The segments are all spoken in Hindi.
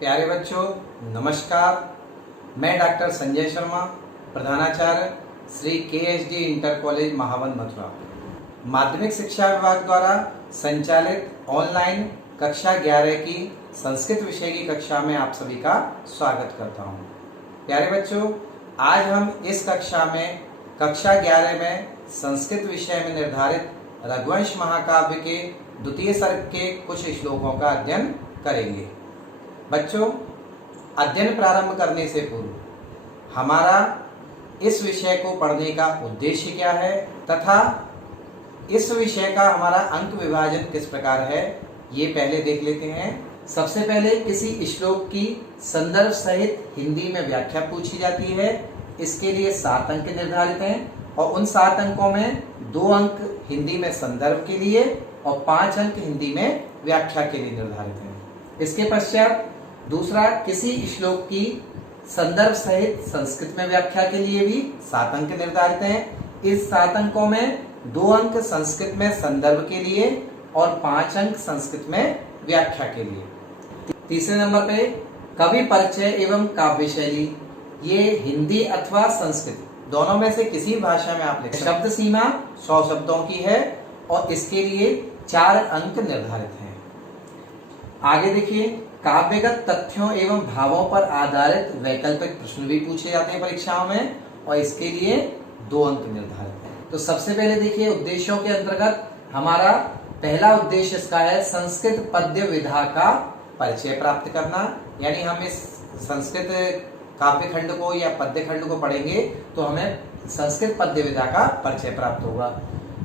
प्यारे बच्चों, नमस्कार। मैं डॉक्टर संजय शर्मा, प्रधानाचार्य Shri KSD inter college Mahavan Mathura, माध्यमिक शिक्षा विभाग द्वारा संचालित ऑनलाइन कक्षा 11 की संस्कृत विषय की कक्षा में आप सभी का स्वागत करता हूं। प्यारे बच्चों, आज हम इस कक्षा में कक्षा 11 में संस्कृत विषय में निर्धारित रघुवंश महाकाव्य के द्वितीय सर्ग के कुछ श्लोकों का अध्ययन करेंगे। बच्चों, अध्ययन प्रारंभ करने से पूर्व हमारा इस विषय को पढ़ने का उद्देश्य क्या है तथा इस विषय का हमारा अंक विभाजन किस प्रकार है, ये पहले देख लेते हैं। सबसे पहले किसी श्लोक की संदर्भ सहित हिंदी में व्याख्या पूछी जाती है। इसके लिए 7 अंक निर्धारित हैं और उन 7 अंकों में 2 अंक हिंदी में संदर्भ के लिए और 5 अंक हिंदी में व्याख्या के लिए निर्धारित हैं। इसके पश्चात दूसरा, किसी श्लोक की संदर्भ सहित संस्कृत में व्याख्या के लिए भी 7 अंक निर्धारित हैं। इस 7 अंकों में 2 अंक संस्कृत में संदर्भ के लिए और 5 अंक संस्कृत में व्याख्या के लिए। तीसरे नंबर पे कवि परिचय एवं काव्य शैली, ये हिंदी अथवा संस्कृत दोनों में से किसी भाषा में आप लिखें। शब्द सीमा 100 शब्दों की है और इसके लिए 4 अंक निर्धारित हैं। आगे देखिए, काव्यगत तथ्यों एवं भावों पर आधारित वैकल्पिक प्रश्न भी पूछे जाते हैं परीक्षाओं में और इसके लिए 2 अंक निर्धारित हैं। तो सबसे पहले देखिए, उद्देश्यों के अंतर्गत हमारा पहला उद्देश्य इसका है संस्कृत पद्य विधा का परिचय प्राप्त करना। यानी हम इस संस्कृत काव्य खंड को या पद्य खंड को पढ़ेंगे तो हमें संस्कृत पद्य विधा का परिचय प्राप्त होगा।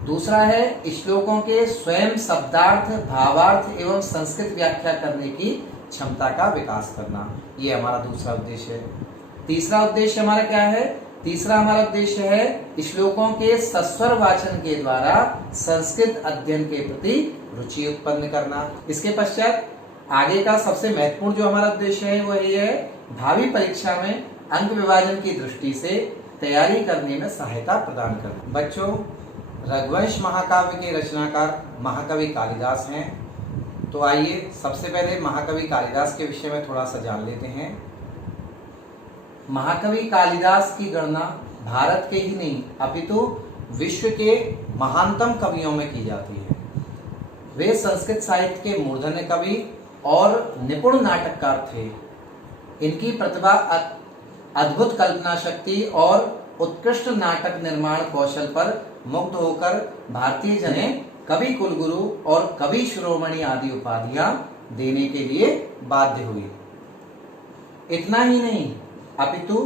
दूसरा है श्लोकों के स्वयं शब्दार्थ, भावार्थ एवं संस्कृत व्याख्या करने की क्षमता का विकास करना, ये हमारा दूसरा उद्देश्य है। तीसरा उद्देश्य हमारा क्या है? तीसरा हमारा उद्देश्य है श्लोकों के सस्वर वाचन के द्वारा संस्कृत अध्ययन के प्रति रुचि उत्पन्न करना। इसके पश्चात आगे का सबसे महत्वपूर्ण जो हमारा उद्देश्य है वो ये है भावी परीक्षा में अंक विभाजन की दृष्टि से तैयारी करने में सहायता प्रदान करना। बच्चों, रघुवंश महाकाव्य के रचनाकार महाकवि कालिदास हैं। तो आइए सबसे पहले महाकवि कालिदास के विषय में थोड़ा सा जान लेते हैं। महाकवि कालिदास की गणना भारत के ही नहीं अपितु विश्व के महानतम कवियों में की जाती है। वे संस्कृत साहित्य के मूर्धन्य कवि और निपुण नाटककार थे। इनकी प्रतिभा, अद्भुत कल्पना शक्ति और उत्कृष्ट नाटक निर्माण कौशल पर मुग्ध होकर भारतीय जने कवि कुलगुरु और कवि शिरोमणि आदि उपाधियां देने के लिए बाध्य हुई। इतना ही नहीं अपितु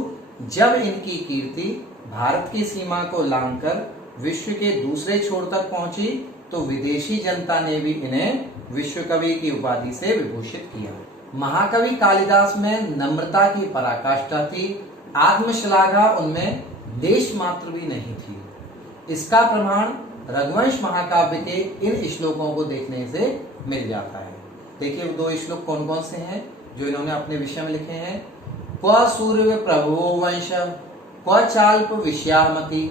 जब इनकी कीर्ति भारत की सीमा को लांघकर विश्व के दूसरे छोर तक पहुंची तो विदेशी जनता ने भी इन्हें विश्व कवि की उपाधि से विभूषित किया। महाकवि कालिदास में नम्रता की पराकाष्ठा थी, आत्मश्लाघा उनमें लेश मात्र भी नहीं थी। इसका प्रमाण रघुवंश महाकाव्य के इन श्लोकों को देखने से मिल जाता है। देखिए 2 श्लोक कौन कौन से हैं जो इन्होंने अपने विषय में लिखे हैं। क्व सूर्य प्रभो वंश क्व चाल्प विश्यामति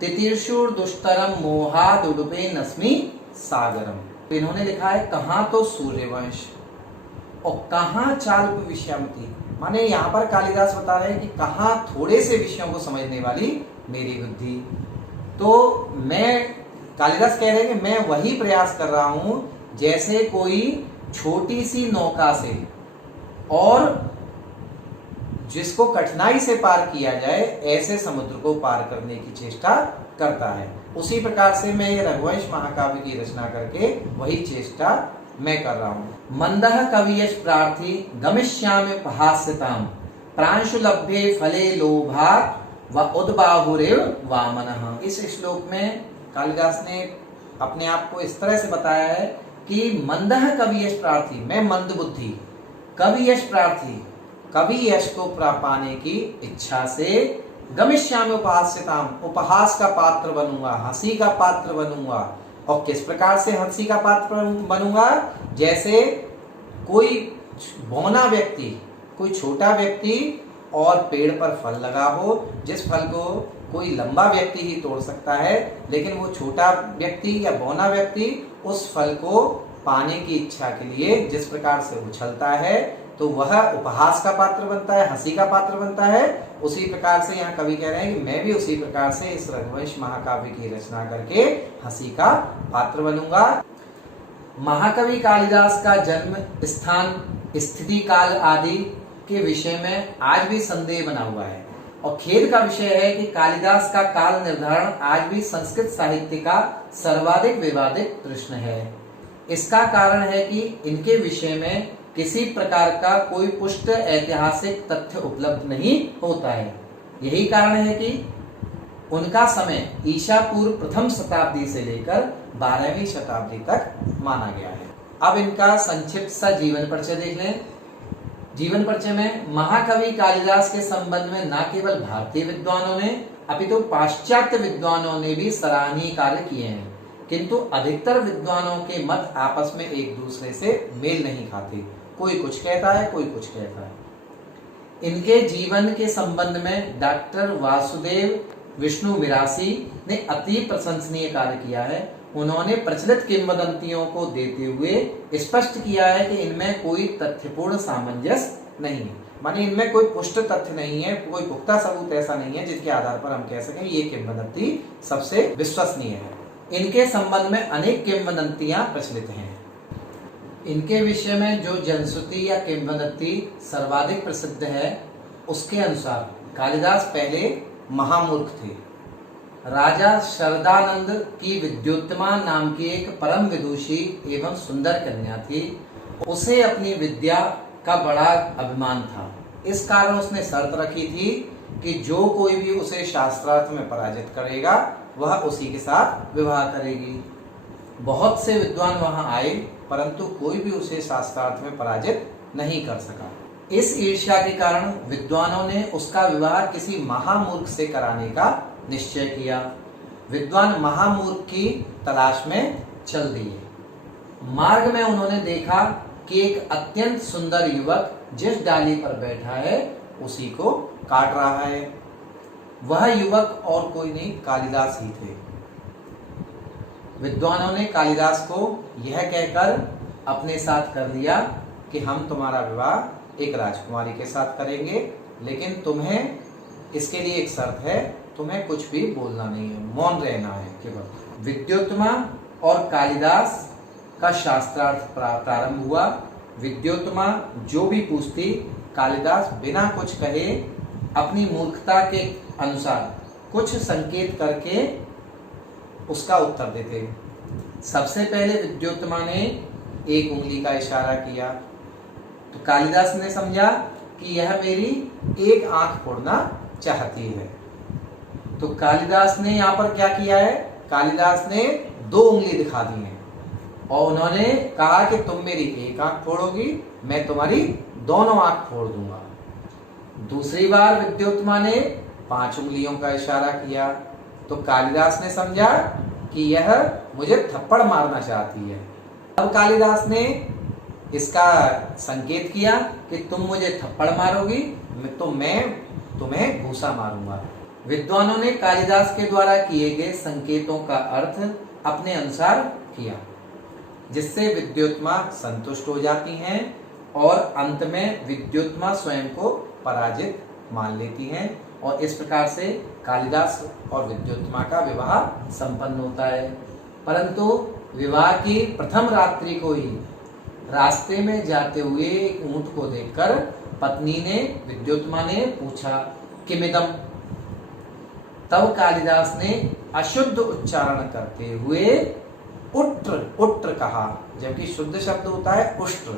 तितीर्षुर दुष्तरम मोहादुडुपे नस्मि सागरम। तो इन्होंने लिखा है कहाँ तो सूर्यवंश और कहाँ चाल्प विश्यामति, माने यहाँ पर कालिदास बता रहे हैं कि कहाँ थोड़े से विषयों को समझने वाली मेरी बुद्धि। तो मैं कालिदास कह रहे हैं कि मैं वही प्रयास कर रहा हूं जैसे कोई छोटी सी नौका से और जिसको कठिनाई से पार किया जाए ऐसे समुद्र को पार करने की चेष्टा करता है। उसी प्रकार से मैं ये रघुवंश महाकाव्य की रचना करके वही चेष्टा मैं कर रहा हूँ। मंदः कवियश प्रार्थी गमिष्याम्युपहास्यताम् प्रांशुलभ्ये फले लोभात् व उद्बाहुरेव वामनः। इस श्लोक में कालिदास ने अपने आप को इस तरह से बताया है कि मंदः कवि यश प्रार्थी, मैं मंद बुद्धि, कवि यश प्रार्थी, कवि यश को पाने की इच्छा से गमिष्यामि उपहास्यताम, उपहास का पात्र बनूंगा, हंसी का पात्र बनूंगा। और किस प्रकार से हंसी का पात्र बनूंगा? जैसे कोई बौना व्यक्ति, कोई छोटा व्यक्ति और पेड़ पर फल लगा हो, जिस फल को कोई लंबा व्यक्ति ही तोड़ सकता है, लेकिन वो छोटा व्यक्ति या बौना व्यक्ति उस फल को पाने की इच्छा के लिए जिस प्रकार से उछलता है, तो वह उपहास का पात्र बनता है, हंसी का पात्र बनता है। उसी प्रकार से यहाँ कवि कह रहे हैं कि मैं भी उसी प्रकार से इस रघुवंश महाकाव्य की रचना करके हंसी का पात्र बनूंगा। महाकवि कालिदास का जन्म स्थान, स्थिति, काल आदि के विषय में आज भी संदेह बना हुआ है और खेद का विषय है कि कालिदास का काल निर्धारण आज भी संस्कृत साहित्य का सर्वाधिक विवादित प्रश्न है। इसका कारण है कि इनके विषय में किसी प्रकार का कोई पुष्ट ऐतिहासिक तथ्य उपलब्ध नहीं होता है। यही कारण है कि उनका समय ईसा पूर्व प्रथम शताब्दी से लेकर 12वीं शताब्दी तक माना गया है। अब इनका संक्षिप्त सा जीवन परिचय देख लें। जीवन परिचय में महाकवि कालिदास के संबंध में न केवल भारतीय विद्वानों ने अपितु पाश्चात्य विद्वानों ने भी सराहनीय कार्य किए हैं, किंतु अधिकतर विद्वानों के मत आपस में एक दूसरे से मेल नहीं खाते। कोई कुछ कहता है, कोई कुछ कहता है। इनके जीवन के संबंध में डॉक्टर वासुदेव विष्णु मिरासी ने अति प्रशंसनीय कार्य किया है। उन्होंने प्रचलित किंवदंतियों को देते हुए स्पष्ट किया है कि इनमें कोई तथ्यपूर्ण सामंजस्य नहीं है, माने इनमें कोई पुष्ट तथ्य नहीं है, कोई पुख्ता सबूत ऐसा नहीं है जिसके आधार पर हम कह सकें ये किंवदंती सबसे विश्वसनीय है। इनके संबंध में अनेक किंवदंतियां प्रचलित हैं। इनके विषय में जो जनश्रुति या किंवदंती सर्वाधिक प्रसिद्ध है, उसके अनुसार कालिदास पहले महामूर्ख थे। राजा शरदानंद की विद्योत्तमा नाम की एक परम विदुषी एवं सुंदर कन्या थी। उसे अपनी विद्या का बड़ा अभिमान था। इस कारण उसने शर्त रखी थी कि जो कोई भी उसे शास्त्रार्थ में पराजित करेगा वह उसी के साथ विवाह करेगी। बहुत से विद्वान वहां आए, परंतु कोई भी उसे शास्त्रार्थ में पराजित नहीं कर सका। इस ईर्ष्या के कारण विद्वानों ने उसका विवाह किसी महामूर्ख से कराने का निश्चय किया। विद्वान महामूर्ख की तलाश में चल दिए। मार्ग में उन्होंने देखा कि एक अत्यंत सुंदर युवक जिस डाली पर बैठा है उसी को काट रहा है। वह युवक और कोई नहीं, कालिदास ही थे। विद्वानों ने कालिदास को यह कहकर अपने साथ कर लिया कि हम तुम्हारा विवाह एक राजकुमारी के साथ करेंगे, लेकिन तुम्हें इसके लिए एक शर्त है, तुम्हें कुछ भी बोलना नहीं है, मौन रहना है केवल। विद्योत्तमा और कालिदास का शास्त्रार्थ प्रारंभ हुआ। विद्योत्तमा जो भी पूछती, कालिदास बिना कुछ कहे अपनी मूर्खता के अनुसार कुछ संकेत करके उसका उत्तर देते। सबसे पहले विद्योत्तमा ने एक उंगली का इशारा किया तो कालिदास ने समझा कि यह मेरी एक आंख फोड़ना चाहती है। तो कालिदास ने यहाँ पर क्या किया है, कालिदास ने दो उंगली दिखा दी है और उन्होंने कहा कि तुम मेरी एक आंख फोड़ोगी, मैं तुम्हारी दोनों आंख फोड़ दूंगा। दूसरी बार विद्योत्तमा ने 5 उंगलियों का इशारा किया तो कालिदास ने समझा कि यह मुझे थप्पड़ मारना चाहती है। अब कालिदास ने इसका संकेत किया कि तुम मुझे थप्पड़ मारोगी तो मैं तुम्हें घूसा मारूंगा। विद्वानों ने कालिदास के द्वारा किए गए संकेतों का अर्थ अपने अनुसार किया, जिससे विद्योत्तमा संतुष्ट हो जाती हैं और अंत में विद्योत्तमा स्वयं को पराजित मान लेती हैं और इस प्रकार से कालिदास और विद्योत्तमा का विवाह संपन्न होता है। परंतु विवाह की प्रथम रात्रि को ही रास्ते में जाते हुए एक ऊंट को देखकर पत्नी ने, विद्योत्तमा ने पूछा किमिदम। तब कालिदास ने अशुद्ध उच्चारण करते हुए उट्र उट्र कहा, जबकि शुद्ध शब्द होता है उष्ट्र।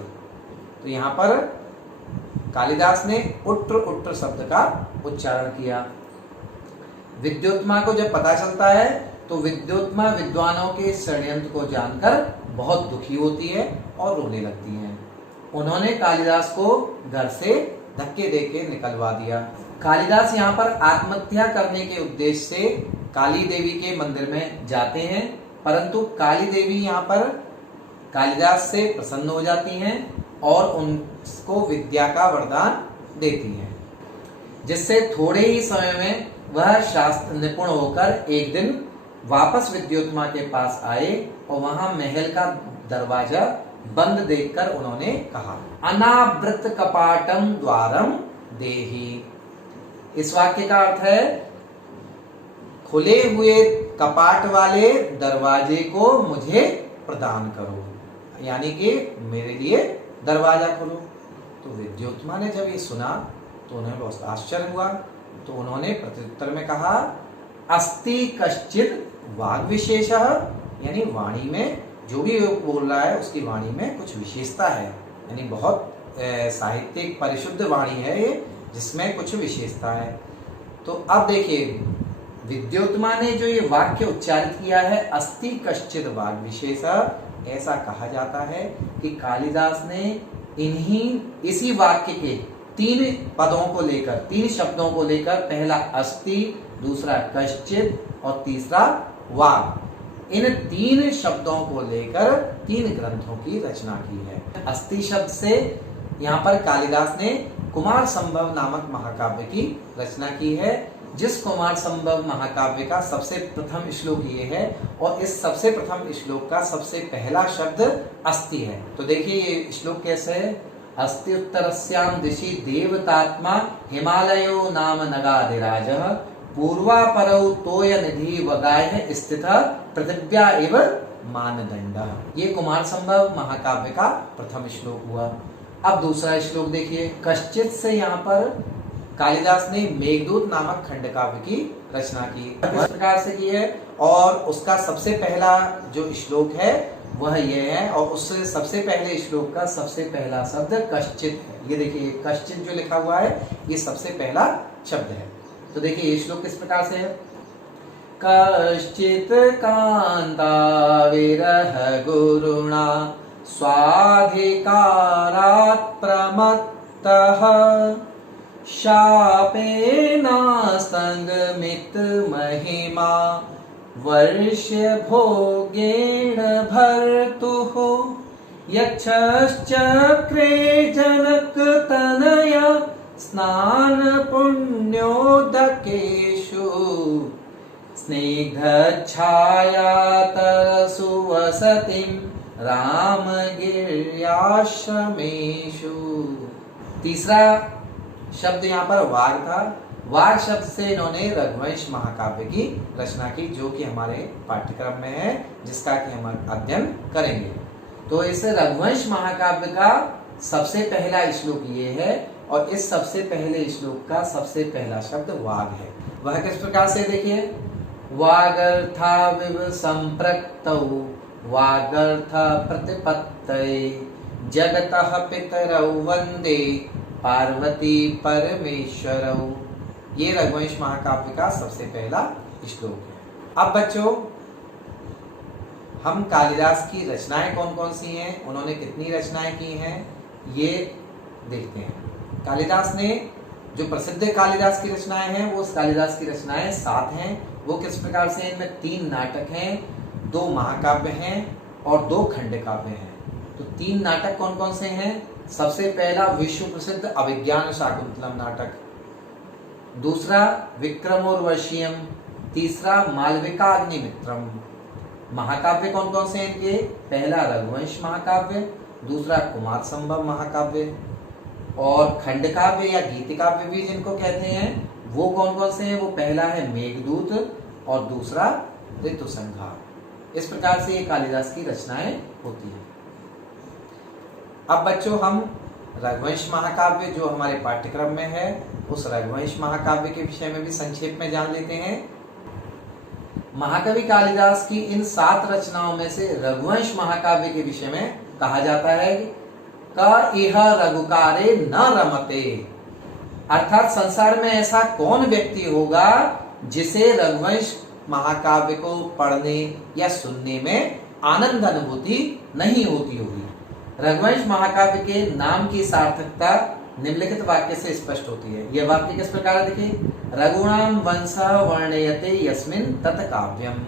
तो यहाँ पर कालिदास ने उट्र उट्र शब्द का उच्चारण किया। विद्योत्तमा को जब पता चलता है तो विद्योत्तमा विद्वानों के षड्यंत्र को जानकर बहुत दुखी होती है और रोने लगती है। उन्होंने कालिदास को घर से धक्के देके निकलवा दिया। कालिदास यहाँ पर आत्महत्या करने के उद्देश्य से काली देवी के मंदिर में जाते हैं, परंतु काली देवी यहाँ पर कालिदास से प्रसन्न हो जाती हैं और उनको विद्या का वरदान देती हैं, जिससे थोड़े ही समय में वह शास्त्र निपुण होकर एक दिन वापस विद्योत्तमा के पास आए और वहां महल का दरवाजा बंद देखकर उन्होंने कहा। अनावृत कपाटम द्वारम देहि। इस वाक्य का अर्थ है खुले हुए कपाट वाले दरवाजे को मुझे प्रदान करो, यानी कि मेरे लिए दरवाजा खोलो। तो विद्योत्मा ने जब ये सुना तो उन्हें बहुत आश्चर्य हुआ। तो उन्होंने प्रत्युत्तर में कहा, अस्ति कश्चित वाग विशेषः, यानी वाणी में जो भी बोल रहा है उसकी वाणी में कुछ विशेषता है, यानी बहुत साहित्यिक परिशुद्ध वाणी है ये, जिसमें कुछ विशेषता है। तो अब देखिए विद्योत्मा ने जो ये वाक्य उच्चारित किया है, अस्ति कश्चित वाग विशेषः, ऐसा कहा जाता है कि कालिदास ने इसी वाक्य के 3 पदों को लेकर, 3 शब्दों को लेकर, पहला अस्ति, दूसरा कश्चित और तीसरा वाग, इन 3 शब्दों को लेकर 3 ग्रंथों की रचना की है। अस्ति शब्द से यहाँ पर कालिदास ने कुमार संभव नामक महाकाव्य की रचना की है, जिस कुमार संभव महाकाव्य का सबसे प्रथम श्लोक ये है, और इस सबसे प्रथम श्लोक का सबसे पहला शब्द अस्ति है। तो देखिए ये श्लोक कैसे है। अस्ति उत्तरस्याम दिशि देवतात्मा हिमालयो नाम नगाधिराजः पूर्वापरौ तोय निधि वगायः स्थितः पृथिव्या एव मानदंडः। ये कुमार संभव महाकाव्य का प्रथम श्लोक हुआ। अब दूसरा श्लोक देखिए। कश्चित से यहाँ पर कालिदास ने मेघदूत नामक खंड काव्य की रचना की, इस प्रकार से की है, और उसका सबसे पहला जो श्लोक है वह यह है, और उससे सबसे पहले श्लोक का सबसे पहला शब्द कश्चित है। ये देखिए कश्चित जो लिखा हुआ है ये सबसे पहला शब्द है। तो देखिए ये श्लोक किस प्रकार से है। कश्चित कांता विरह गुरुणा स्वाधिकारात् प्रमत्तः शापेन संगमित महिमा वर्ष्य भोगेण भर्तुः यक्षश्चक्रे जनक तनय स्नान पुण्योदकेषु स्निग्धच्छायातरसु वसतिं रामगिर्याश्रमेषु। तीसरा शब्द यहाँ पर वाग था। वाग शब्द से इन्होंने रघुवंश महाकाव्य की रचना की, जो कि हमारे पाठ्यक्रम में है, जिसका कि हम अध्ययन करेंगे। तो इस रघुवंश महाकाव्य का सबसे पहला श्लोक ये है, और इस सबसे पहले श्लोक का सबसे पहला शब्द वाग है। वह किस प्रकार से देखिए। वागर्था विव संप्रक्तौ वागर्थ प्रतिपत्तये जगतः पितरौ वंदे पार्वती परमेश्वरौ। ये रघुवंश महाकाव्य का सबसे पहला श्लोक है। अब बच्चों हम कालिदास की रचनाएं कौन कौन सी हैं, उन्होंने कितनी रचनाएं की हैं, ये देखते हैं। कालिदास ने जो प्रसिद्ध कालिदास की रचनाएं हैं, वो कालिदास की रचनाएं 7 हैं। वो किस प्रकार से, इनमें 3 नाटक हैं, 2 महाकाव्य हैं और 2 खंड काव्य हैं। तो 3 नाटक कौन कौन से हैं। सबसे पहला विश्व प्रसिद्ध अभिज्ञान शाकुंतलम नाटक, दूसरा विक्रमोर्वशीयम, तीसरा मालविकाग्निमित्रम। महाकाव्य कौन कौन से हैं इनके। पहला रघुवंश महाकाव्य, दूसरा कुमार संभव महाकाव्य, और खंड काव्य या गीत काव्य भी जिनको कहते हैं वो कौन कौन से हैं। वो पहला है मेघदूत और दूसरा ऋतुसंहार। इस प्रकार से ये कालिदास की रचनाएं होती हैं। अब बच्चों हम रघुवंश महाकाव्य जो हमारे पाठ्यक्रम में है, उस रघुवंश महाकाव्य के विषय में भी संक्षेप में जान लेते हैं। महाकवि कालिदास की इन 7 रचनाओं में से रघुवंश महाकाव्य के विषय में कहा जाता है का इह रघुकारे न रमते, अर्थात संसार में ऐसा कौन व्यक्ति होगा जिसे रघुवंश महाकाव्य को पढ़ने या सुनने में आनंद अनुभूति नहीं होती होगी। रघुवंश महाकाव्य के नाम की सार्थकता निम्नलिखित वाक्य से स्पष्ट होती है। यह वाक्य किस प्रकार है देखिए। रघुणाम वंशः वर्णयते यस्मिन् तत् काव्यम,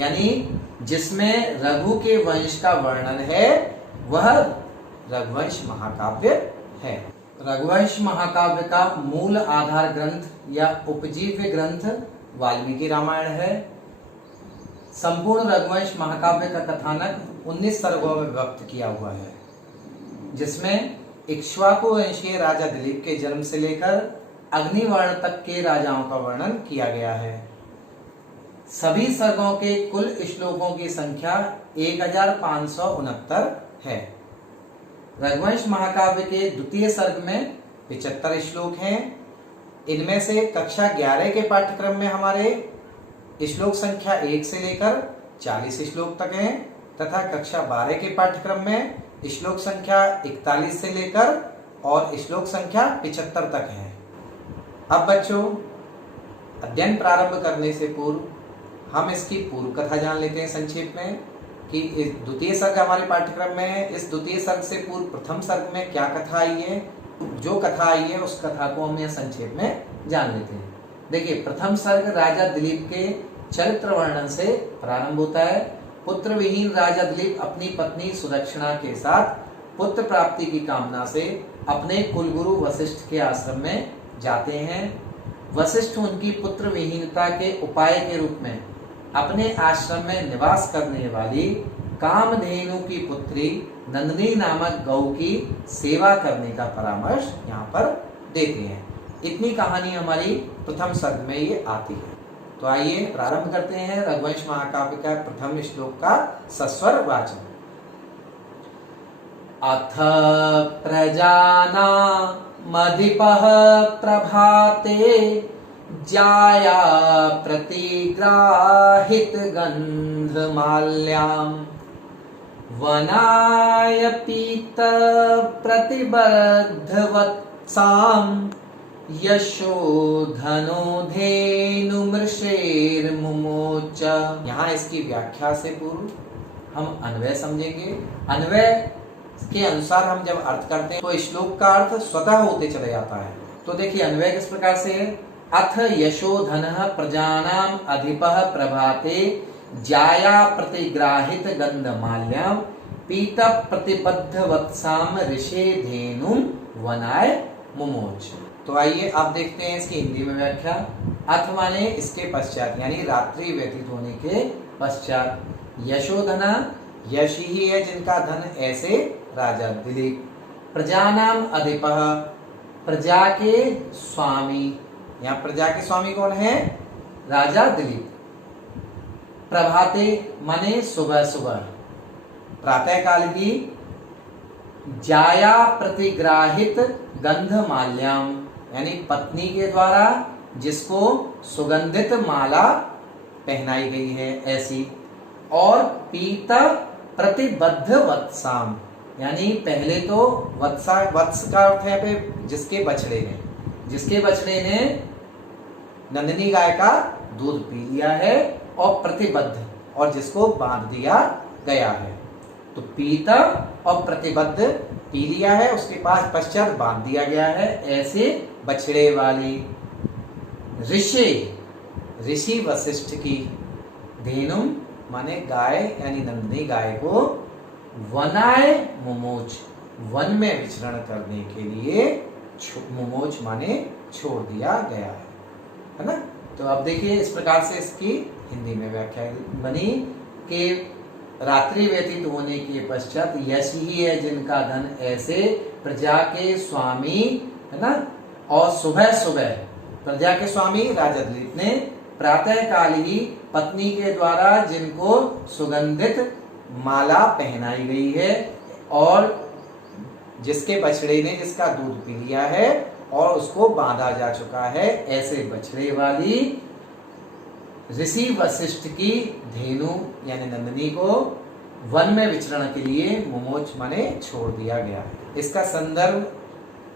यानी जिसमें रघु के वंश का वर्णन है वह रघुवंश महाकाव्य है। रघुवंश महाकाव्य का मूल आधार ग्रंथ या उपजीव्य ग्रंथ वाल्मीकि रामायण है। संपूर्ण रघुवंश महाकाव्य का कथानक 19 सर्गों में विभक्त किया हुआ है, जिसमें इक्ष्वाकु वंशीय राजा दिलीप के जन्म से लेकर अग्निवर्ण तक के राजाओं का वर्णन किया गया है। सभी सर्गों के कुल श्लोकों की संख्या 1569 है। रघुवंश महाकाव्य के द्वितीय सर्ग में 75 श्लोक हैं। इनमें से कक्षा 11 के पाठ्यक्रम में हमारे श्लोक संख्या 1 से लेकर 40 श्लोक तक हैं, तथा कक्षा 12 के पाठ्यक्रम में श्लोक संख्या 41 से लेकर और श्लोक संख्या 75 तक है। अब बच्चों, अध्ययन प्रारंभ करने से पूर्व हम इसकी पूर्व कथा जान लेते हैं संक्षेप में कि इस द्वितीय सर्ग हमारे पाठ्यक्रम में है। इस द्वितीय सर्ग से पूर्व प्रथम सर्ग में क्या कथा आई है, जो कथा आई है उस कथा को हम संक्षेप में जान लेते हैं। देखिए, प्रथम सर्ग राजा दिलीप के चरित्र वर्णन से प्रारंभ होता है। पुत्र विहीन राजा दिलीप अपनी पत्नी सुदक्षिणा के साथ पुत्र प्राप्ति की कामना से अपने कुलगुरु वशिष्ठ के आश्रम में जाते हैं। वशिष्ठ उनकी पुत्र विहीनता के उपाय के रूप में अपने आश्रम में निवास करने वाली कामधेनु की पुत्री नंदिनी नामक गौ की सेवा करने का परामर्श यहाँ पर देते हैं। इतनी कहानी हमारी प्रथम सर्ग में ये आती है। तो आइए प्रारंभ करते हैं रघुवंश महाकाव्य का प्रथम श्लोक का सस्वर वाचन। अथ प्रजानामधिपः प्रभाते जाया प्रतिग्राहित गंधमाल्यां वनाय पीत प्रतिबद्धवत्सां यशोधनो धेनुमृषेर्मुमोच। यहाँ इसकी व्याख्या से पूर्व हम अन्वय समझेंगे। अन्वय के अनुसार हम जब अर्थ करते हैं तो श्लोक का अर्थ स्वतः होते चले जाता है। तो देखिए अन्वय किस प्रकार से है। अथ यशोधनः प्रजानाम अधिपः प्रभाते जाया प्रतिग्राहित गंधमाल्यां पीत प्रतिबद्ध वत्साम ऋषे धेनुम वनाय मुमोच। तो आइए आप देखते हैं इसकी हिंदी में व्याख्या। अथ माने इसके पश्चात, यानी रात्रि व्यतीत होने के पश्चात। यशोधना यश ही है जिनका धन, ऐसे राजा दिलीप। प्रजानाम अधिपः प्रजा के स्वामी, यहाँ प्रजा के स्वामी कौन है, राजा दिलीप। प्रभाते माने सुबह सुबह, प्रातः काल की। जाया प्रतिग्राहित गंधमाल्याम यानी पत्नी के द्वारा जिसको सुगंधित माला पहनाई गई है ऐसी। और पीत प्रतिबद्ध वत्साम यानी पहले तो वत्सा, वत्स का अर्थ है पे जिसके बछड़े ने, जिसके बछड़े ने नंदिनी गाय का दूध पी लिया है, और प्रतिबद्ध और जिसको बांध दिया गया है। तो पीता और प्रतिबद्ध पी लिया है, उसके पास पश्चात बांध दिया गया है, ऐसे बछड़े वाली ऋषि वशिष्ठ की धेनुम माने गाय यानी नंदिनी गाय को वनाय मुमोच वन में विचरण करने के लिए मुमोच माने छोड़ दिया गया है ना। तो अब देखिए इस प्रकार से इसकी हिंदी में व्याख्या बनी कि रात्रि व्यतीत होने के पश्चात यश ही है जिनका धन, ऐसे प्रजा के स्वामी है ना। और सुबह सुबह प्रजा के स्वामी राजा दिलीप ने प्रातः काल ही पत्नी के द्वारा जिनको सुगंधित माला पहनाई गई है और जिसके बछड़े ने जिसका दूध पी लिया है और उसको बांधा जा चुका है, ऐसे बछड़े वाली ऋषि वशिष्ठ की धेनु यानी नंदिनी को वन में विचरण के लिए मुमोच माने छोड़ दिया गया है। इसका संदर्भ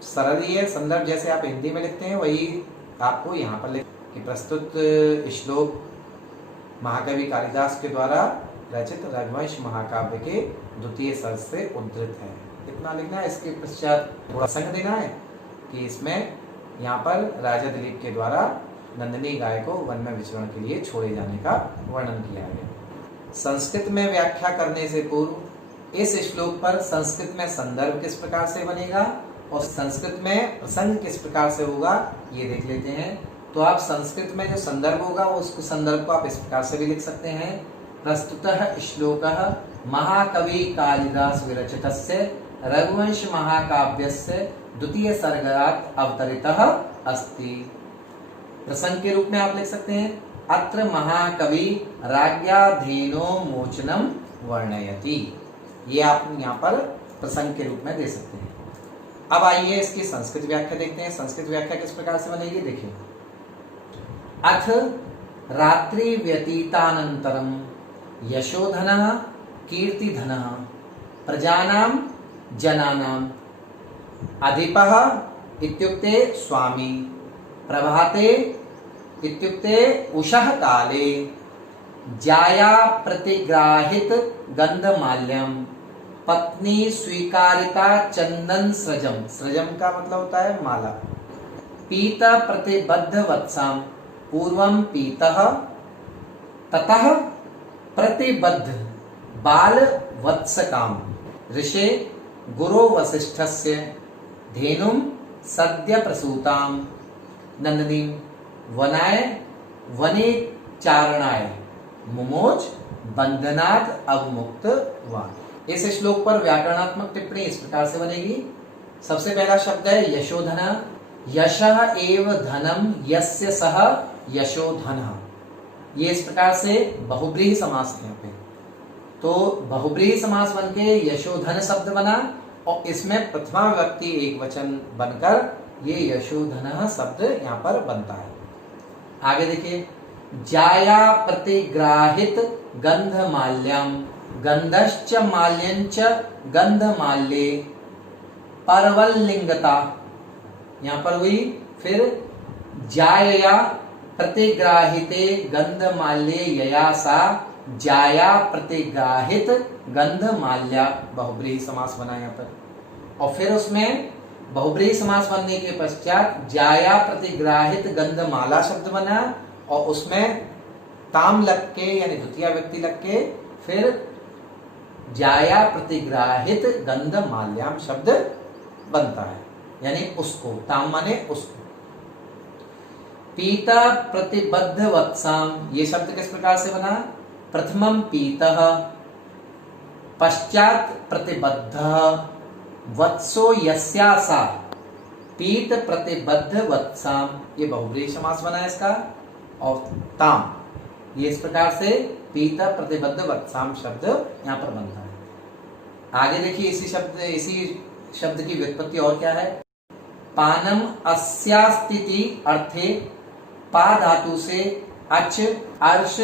सरल ही है, संदर्भ जैसे आप हिंदी में लिखते हैं वही आपको यहाँ पर लिख कि प्रस्तुत श्लोक महाकवि कालिदास के द्वारा रचित रघुवंश महाकाव्य के द्वितीय सर्ग से उद्धृत है। इतना लिखना है। इसके पश्चात थोड़ा संग देना है कि इसमें यहाँ पर राजा दिलीप के द्वारा नंदिनी गाय को वन में विचरण के लिए छोड़े जाने का वर्णन किया गया। संस्कृत में व्याख्या करने से पूर्व इस श्लोक पर संस्कृत में संदर्भ किस प्रकार से बनेगा और संस्कृत में प्रसंग किस प्रकार से होगा ये देख लेते हैं। तो आप संस्कृत में जो संदर्भ होगा वो उसके संदर्भ को आप इस प्रकार से भी लिख सकते हैं। प्रस्तुतः श्लोकः महाकवि कालिदास विरचितस्य रघुवंश महाकाव्यस्य द्वितीय सर्गात् अवतरितः अस्ति। प्रसंग के रूप में आप लिख सकते हैं अत्र महाकवि राज्ञा धेनो मोचनम वर्णयति। ये आप यहाँ पर प्रसंग के रूप में दे सकते हैं। अब आइए इसकी संस्कृत व्याख्या देखते हैं। संस्कृत व्याख्या किस प्रकार से बनेगी, देखिए। अथ रात्रि व्यतीतानंतरम यशोधनः कीर्तिधनः प्रजानां जनानां अधिपः इत्युक्ते स्वामी प्रभाते इत्युक्ते उषः काले जाया प्रतिग्राहित गंधमाल्यम पत्नी स्वीकारिता चंदन सृजम, सृजम का मतलब होता है माला, पीत प्रतिबद्ध वत्साम पूर्वम पीतः ततः प्रतिबद्ध बाल वत्सकाम ऋषे गुरो वसिष्ठस्य धेनुम सद्य प्रसूताम नंदनीम वनाय वने चारणाय मुमोच बंधनात् अवमुक्तवान्। इस श्लोक पर व्याकरणात्मक टिप्पणी इस प्रकार से बनेगी। सबसे पहला शब्द है यशोधन, यशः एव धनम यस्य सह यशोधनः। ये इस प्रकार से बहुब्रीहि समास है यहाँ पे। तो बहुब्रीहि समास बनके यशोधन शब्द बना और इसमें प्रथमा विभक्ति एक वचन बनकर ये यशोधनः शब्द यहाँ पर बनता है। आगे देखिए, जाया प्रतिग्राहित गंधमाल्यम गंधश्च माल्यंच गंधमाल्ये परवल्लिंगता, यहाँ पर हुई। फिर जाया प्रतिग्राहिते गंधमाल्ये यया सा जाया प्रतिग्राहित गंधमाल्या, बहुब्रीहि समास बना यहाँ पर। और फिर उसमें बहुब्रीहि समास बनने के पश्चात जाया प्रतिग्राहित गंधमाला शब्द बना और उसमें ताम लग के यानी द्वितीय व्यक्ति लग के फिर जाया प्रतिग्राहित गंधमाल्याम शब्द बनता है, यानी उसको, ताम माने उसको। पीता प्रतिबद्ध वत्साम, ये शब्द किस प्रकार से बना, प्रथमम पीतः पश्चात प्रतिबद्ध वत्सो यस्यासा पीत प्रतिबद्ध वत्साम, ये बहुब्रीहि समास बना है इसका। और ताम, ये इस प्रकार से पीत प्रतिबद्ध वत्साम शब्द यहाँ पर बनता है। आगे देखिए, इसी शब्द की व्युत्पत्ति और क्या है। पानम अस्यास्तिति अर्थे पा धातु से अच अर्श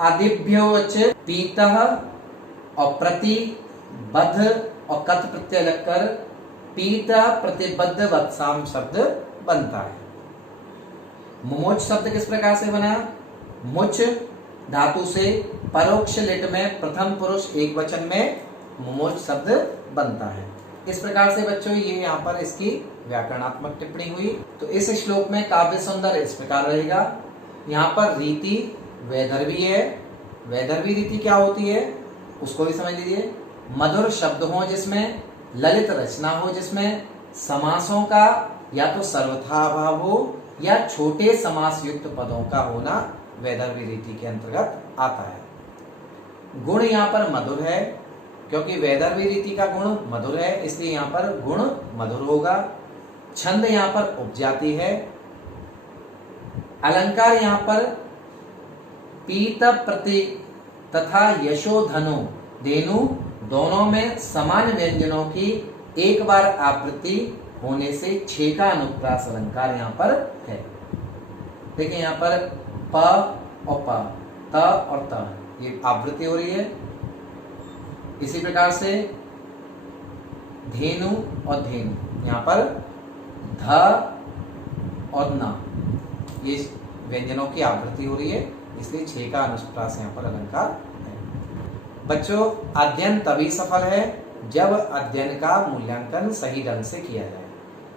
आदिभ्योच पीतः और प्रति बद्ध और कथ प्रत्यय लगकर पीत प्रतिबद्ध वत्साम शब्द बनता है। मुमोच शब्द किस प्रकार से बना, मुच धातु से परोक्ष लिट में प्रथम पुरुष एक वचन में मुमोच शब्द बनता है। इस प्रकार से बच्चों ये यहाँ पर इसकी व्याकरणात्मक टिप्पणी हुई। तो इस श्लोक में काव्य सौंदर्य इस प्रकार रहेगा। यहाँ पर रीति वैदर्भी है। वैदर्भी रीति क्या होती है उसको भी समझ लीजिए। मधुर शब्द हो जिसमें, ललित रचना हो जिसमें, समासों का या तो सर्वथा अभाव हो या छोटे समास युक्त पदों का होना वैदर्भी रीति के अंतर्गत आता है। गुण यहाँ पर मधुर है, क्योंकि वैदर्भी रीति का गुण मधुर है इसलिए यहाँ पर गुण मधुर होगा। छंद यहाँ पर उपजाति है। अलंकार यहाँ पर पीत प्रति तथा यशोधनो धेनु दोनों में समान व्यंजनों की एक बार आवृत्ति होने से छे का अनुप्रास अलंकार यहाँ पर है। देखिए यहाँ पर प और प, त और त ये आवृत्ति हो रही है। इसी प्रकार से धेनु और धेनु यहाँ पर ध और न ये व्यंजनों की आवृत्ति हो रही है, इसलिए छे का अनुप्रास यहाँ पर अलंकार है। बच्चों, अध्ययन तभी सफल है जब अध्ययन का मूल्यांकन सही ढंग से किया जाए।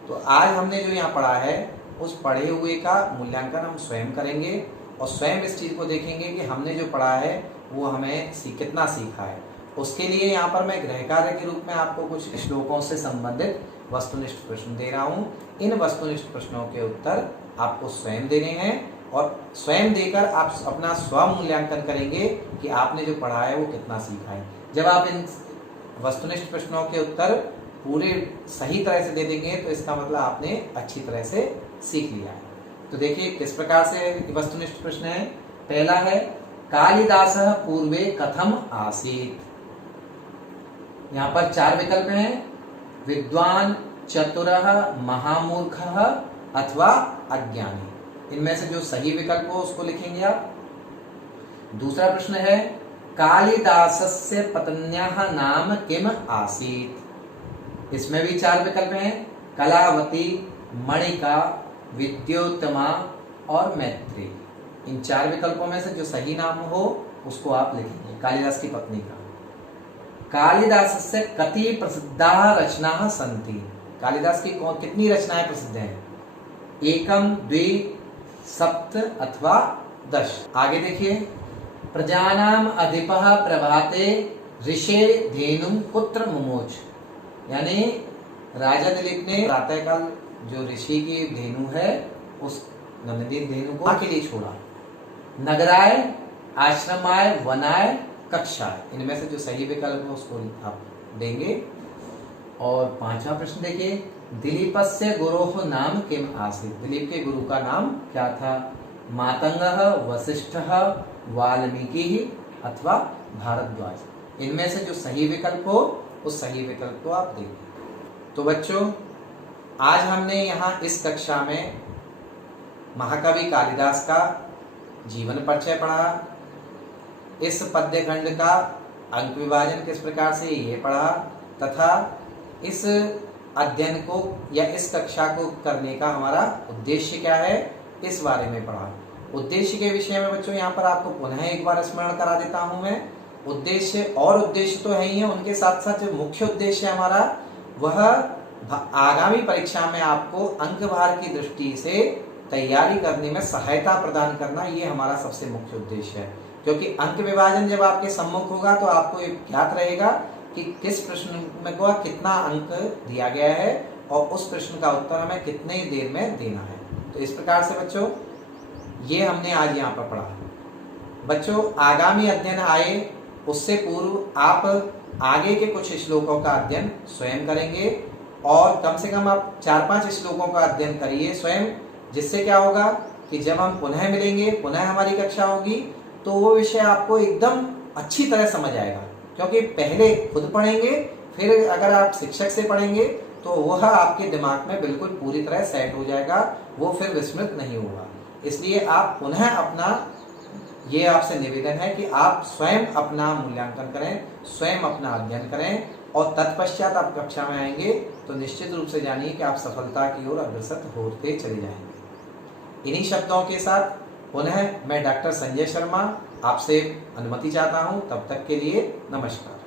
तो आज हमने जो यहाँ पढ़ा है उस पढ़े हुए का मूल्यांकन हम स्वयं करेंगे और स्वयं इस चीज को देखेंगे कि हमने जो पढ़ा है वो हमें कितना सीखा है। उसके लिए यहाँ पर मैं गृह कार्य के रूप में आपको कुछ श्लोकों से संबंधित वस्तुनिष्ठ प्रश्न दे रहा हूँ। इन वस्तुनिष्ठ प्रश्नों के उत्तर आपको स्वयं देने हैं और स्वयं देकर आप अपना स्व मूल्यांकन करेंगे कि आपने जो पढ़ा है वो कितना सीखा है। जब आप इन वस्तुनिष्ठ प्रश्नों के उत्तर पूरे सही तरह से दे देंगे तो इसका मतलब आपने अच्छी तरह से सीख लिया है। तो देखिए किस प्रकार से वस्तुनिष्ठ प्रश्न है। पहला है कालिदासः पूर्वे कथम आसीत्। यहाँ पर 4 विकल्प हैं, विद्वान, चतुरः, महामूर्खः अथवा अज्ञानी। इनमें से जो सही विकल्प हो उसको लिखेंगे आप। दूसरा प्रश्न है कालिदासस्य पत्न्याः नाम किम आसीत्। इसमें भी 4 विकल्प हैं, कलावती, मणिका, विद्योत्तमा और मैत्री। इन 4 विकल्पों में से जो सही नाम हो उसको आप लिखेंगे कालिदास की पत्नी का। कालिदासस्य कति प्रसिद्धाः रचनाः सन्ति। कालिदास की कितनी रचनाएं प्रसिद्ध हैं? 1, 2, 7 अथवा 10। आगे देखिए, प्रजानाम अधिपः प्रभाते ऋषे धेनुं कुत्र मुमोच। यानी राजा दिलीप ने प्रातःकाल जो ऋषि की धेनु है उस नंदिनी धेनु को के लिए छोड़ा। नगराय, आश्रमाय, वनाय, कक्षाय। इनमें से जो सही विकल्प है उसको आप देंगे। और 5वां प्रश्न देखिए, दिलीपस्य गुरोः नाम किम आसीत्। दिलीप के गुरु का नाम क्या था? मातंगः, वशिष्ठः, वाल्मीकि अथवा भारद्वाज। इनमें से जो सही विकल्प हो उस सही विकल्प को आप देंगे। तो बच्चों, आज हमने यहाँ इस कक्षा में महाकवि कालिदास का जीवन परिचय पढ़ा, इस पद्य खंड का अंक विभाजन किस प्रकार से ये पढ़ा, तथा इस अध्ययन को या इस कक्षा को करने का हमारा उद्देश्य क्या है इस बारे में पढ़ा। उद्देश्य के विषय में बच्चों यहाँ पर आपको पुनः एक बार स्मरण करा देता हूँ मैं। उद्देश्य तो है ही है, उनके साथ साथ जो मुख्य उद्देश्य है हमारा वह आगामी परीक्षा में आपको अंक भार की दृष्टि से तैयारी करने में सहायता प्रदान करना, ये हमारा सबसे मुख्य उद्देश्य है। क्योंकि अंक विभाजन जब आपके सम्मुख होगा तो आपको ज्ञात रहेगा कि किस प्रश्न में को कितना अंक दिया गया है और उस प्रश्न का उत्तर हमें कितने ही देर में देना है। तो इस प्रकार से बच्चों ये हमने आज यहाँ पर पढ़ा। बच्चों, आगामी अध्ययन आए उससे पूर्व आप आगे के कुछ श्लोकों का अध्ययन स्वयं करेंगे और कम से कम आप 4-5 श्लोकों का अध्ययन करिए स्वयं, जिससे क्या होगा कि जब हम पुनः मिलेंगे, पुनः हमारी कक्षा होगी, तो वो विषय आपको एकदम अच्छी तरह समझ आएगा। क्योंकि पहले खुद पढ़ेंगे, फिर अगर आप शिक्षक से पढ़ेंगे तो वह आपके दिमाग में बिल्कुल पूरी तरह सेट हो जाएगा, वो फिर विस्मृत नहीं होगा। इसलिए आप पुनः अपना, ये आपसे निवेदन है कि आप स्वयं अपना मूल्यांकन करें, स्वयं अपना अध्ययन करें और तत्पश्चात आप कक्षा में आएंगे तो निश्चित रूप से जानिए कि आप सफलता की ओर अग्रसर होते चले जाएंगे। इन्हीं शब्दों के साथ पुनः मैं डॉक्टर संजय शर्मा आपसे अनुमति चाहता हूं। तब तक के लिए नमस्कार।